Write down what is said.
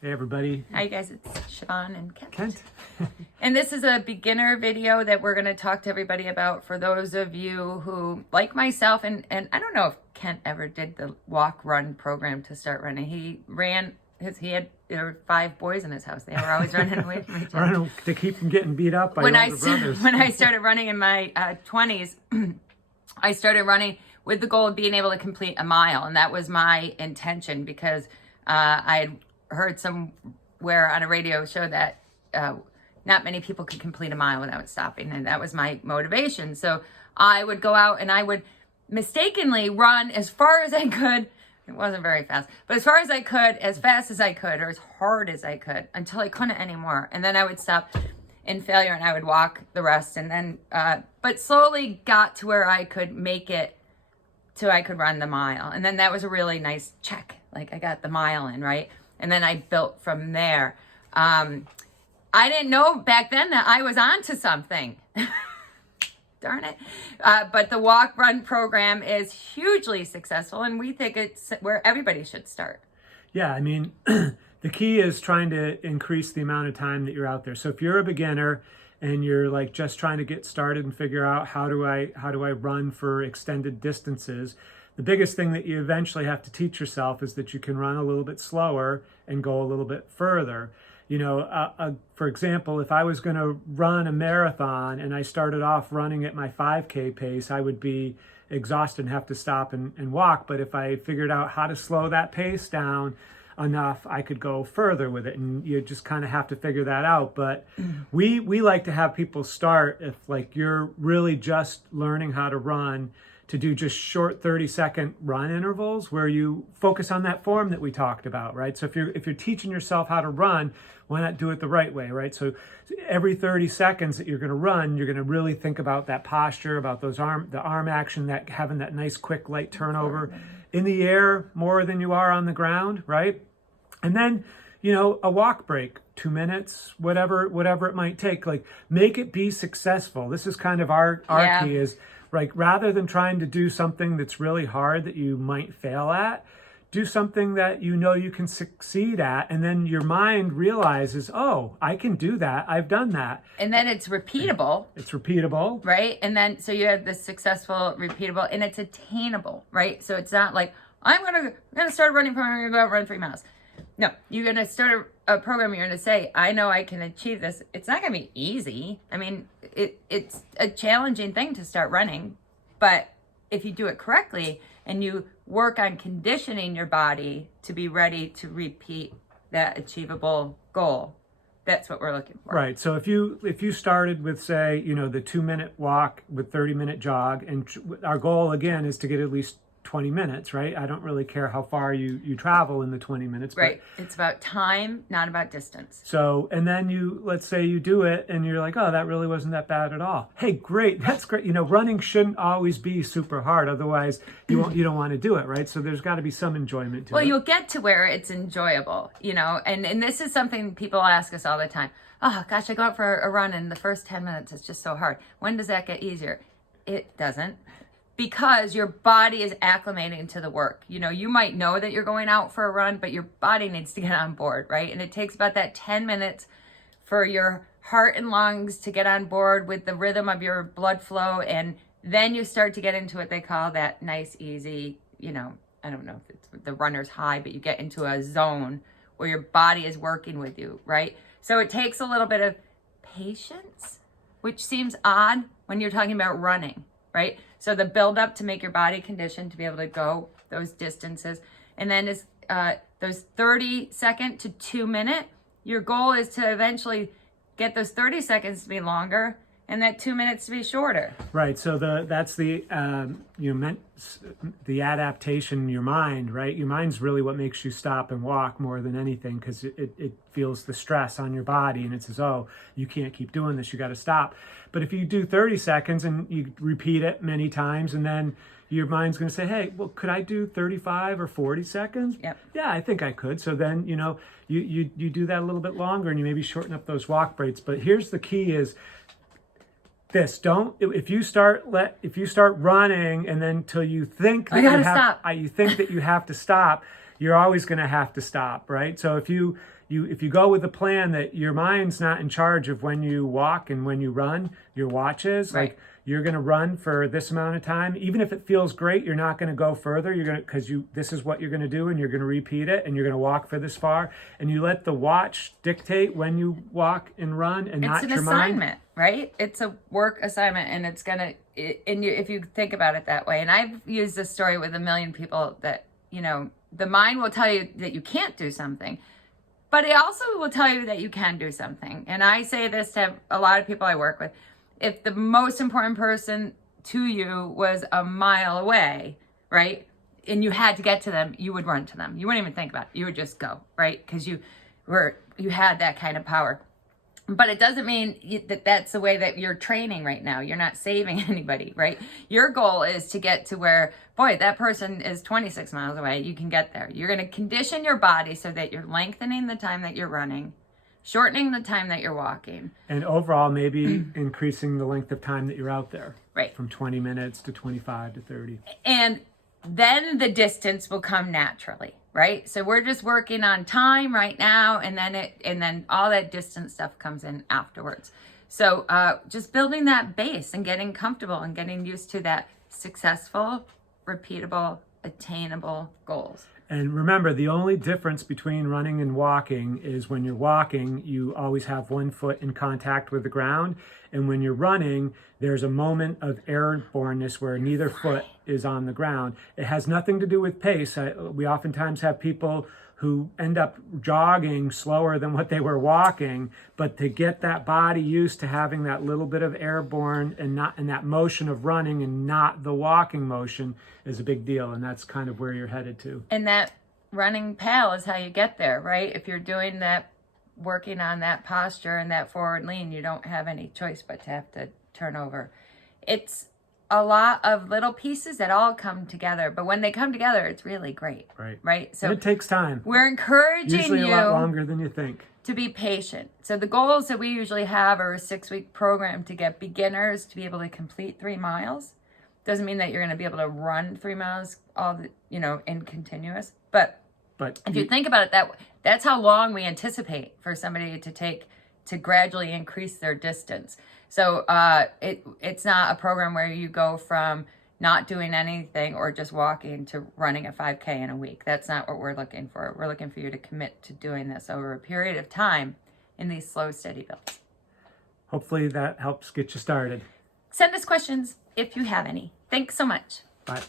Hey everybody. Hi guys, it's Siobhan and Kent. Kent. And this is a beginner video that we're going to talk to everybody about for those of you who, like myself, and I don't know if Kent ever did the walk run program to start running. He ran there were 5 boys in his house. They were always running away from each other. To keep from getting beat up by older brothers. When I started running in my 20s, I started running with the goal of being able to complete a mile. And that was my intention because I had heard somewhere on a radio show that not many people could complete a mile without stopping, and that was my motivation. So I would go out and I would mistakenly run as far as I could. It wasn't very fast, but as far as I could, as fast as I could, or as hard as I could, until I couldn't anymore. And then I would stop in failure and I would walk the rest. And then, but slowly got to where I could make it so I could run the mile. And then that was a really nice check. Like I got the mile in, right? And then I built from there. I didn't know back then that I was onto something. Darn it. But the walk run program is hugely successful, and we think it's where everybody should start. Yeah, I mean, the key is trying to increase the amount of time that you're out there. So if you're a beginner and you're like just trying to get started and figure out how do I run for extended distances, the biggest thing that you eventually have to teach yourself is that you can run a little bit slower and go a little bit further. You know, for example, if I was going to run a marathon and I started off running at my 5K pace, I would be exhausted and have to stop and walk. But if I figured out how to slow that pace down enough, I could go further with it. And you just kind of have to figure that out. But we like to have people start, if like you're really just learning how to run, to do just short 30-second run intervals where you focus on that form that we talked about, right? So if you're teaching yourself how to run, why not do it the right way, right? So every 30 seconds that you're going to run, you're going to really think about that posture, about the arm action, that having that nice quick light turnover in the air more than you are on the ground, right? And then, you know, a walk break, 2 minutes, whatever it might take, like make it be successful. This is kind of our key is, like, rather than trying to do something that's really hard that you might fail at, do something that you know you can succeed at, and then your mind realizes, oh, I can do that. I've done that. And then it's repeatable. It's repeatable. Right? And then, so you have this successful, repeatable, and it's attainable, right? So it's not like, I'm gonna start a running program, I'm gonna go out and run 3 miles. No, you're gonna start a program, you're gonna say, I know I can achieve this. It's not gonna be easy. I mean, it's a challenging thing to start running, but if you do it correctly and you work on conditioning your body to be ready to repeat that achievable goal, that's what we're looking for. Right. So if you started with, say, you know, the 2-minute walk with 30-minute jog, and our goal again is to get at least 20 minutes, right? I don't really care how far you travel in the 20 minutes. Right. It's about time, not about distance. So, and then let's say you do it and you're like, oh, that really wasn't that bad at all. Hey, great. That's great. You know, running shouldn't always be super hard. Otherwise you don't want to do it, right? So there's got to be some enjoyment to it. Well, you'll get to where it's enjoyable, you know, and this is something people ask us all the time. Oh gosh, I go out for a run and the first 10 minutes is just so hard. When does that get easier? It doesn't. Because your body is acclimating to the work. You know, you might know that you're going out for a run, but your body needs to get on board, right? And it takes about that 10 minutes for your heart and lungs to get on board with the rhythm of your blood flow. And then you start to get into what they call that nice, easy, you know, I don't know if it's the runner's high, but you get into a zone where your body is working with you, right? So it takes a little bit of patience, which seems odd when you're talking about running, right? So the build up to make your body conditioned to be able to go those distances. And then is those 30-second to 2-minute, your goal is to eventually get those 30 seconds to be longer and that 2 minutes to be shorter. Right. So that's the the adaptation in your mind, right? Your mind's really what makes you stop and walk more than anything, because it feels the stress on your body and it says, oh, you can't keep doing this, you got to stop. But if you do 30 seconds and you repeat it many times, and then your mind's going to say, hey, well, could I do 35 or 40 seconds? Yep. Yeah, I think I could. So then, you know, you do that a little bit longer and you maybe shorten up those walk breaks. But here's the key is this: if you start running and then till you think that you think that you have to stop, you're always going to have to stop, right? So if you if you go with the plan that your mind's not in charge of when you walk and when you run, your watch is. Right. Like, you're going to run for this amount of time. Even if it feels great, you're not going to go further. You're going to, because this is what you're going to do, and you're going to repeat it, and you're going to walk for this far. And you let the watch dictate when you walk and run, and not It's your an mind. assignment, right? It's a work assignment, and it's gonna. If you think about it that way, and I've used this story with a million people, that the mind will tell you that you can't do something, but it also will tell you that you can do something. And I say this to a lot of people I work with: if the most important person to you was a mile away, right, and you had to get to them, you would run to them. You wouldn't even think about it. You would just go, right? Because you had that kind of power. But it doesn't mean that that's the way that you're training right now. You're not saving anybody, right? Your goal is to get to where, boy, that person is 26 miles away. You can get there. You're going to condition your body so that you're lengthening the time that you're running, shortening the time that you're walking. And overall, maybe increasing the length of time that you're out there. Right. From 20 minutes to 25 to 30. And then the distance will come naturally, right? So we're just working on time right now, and then all that distance stuff comes in afterwards. So just building that base and getting comfortable and getting used to that successful, repeatable, attainable goals. And remember, the only difference between running and walking is when you're walking, you always have one foot in contact with the ground. And when you're running, there's a moment of airborneness where neither foot is on the ground. It has nothing to do with pace. We oftentimes have people who end up jogging slower than what they were walking, but to get that body used to having that little bit of airborne and that motion of running and not the walking motion is a big deal, and that's kind of where you're headed to. And that running PAL is how you get there, right? If you're doing that, working on that posture and that forward lean, you don't have any choice but to have to turn over. It's a lot of little pieces that all come together, but when they come together, it's really great. Right? So and it takes time. We're encouraging Usually you a lot longer than you think. to be patient. So the goals that we usually have are a 6-week program to get beginners to be able to complete 3 miles. Doesn't mean that you're going to be able to run 3 miles in continuous, but if you think about it, that's how long we anticipate for somebody to take to gradually increase their distance. So it's not a program where you go from not doing anything or just walking to running a 5K in a week. That's not what we're looking for. We're looking for you to commit to doing this over a period of time in these slow, steady builds. Hopefully that helps get you started. Send us questions if you have any. Thanks so much. Bye.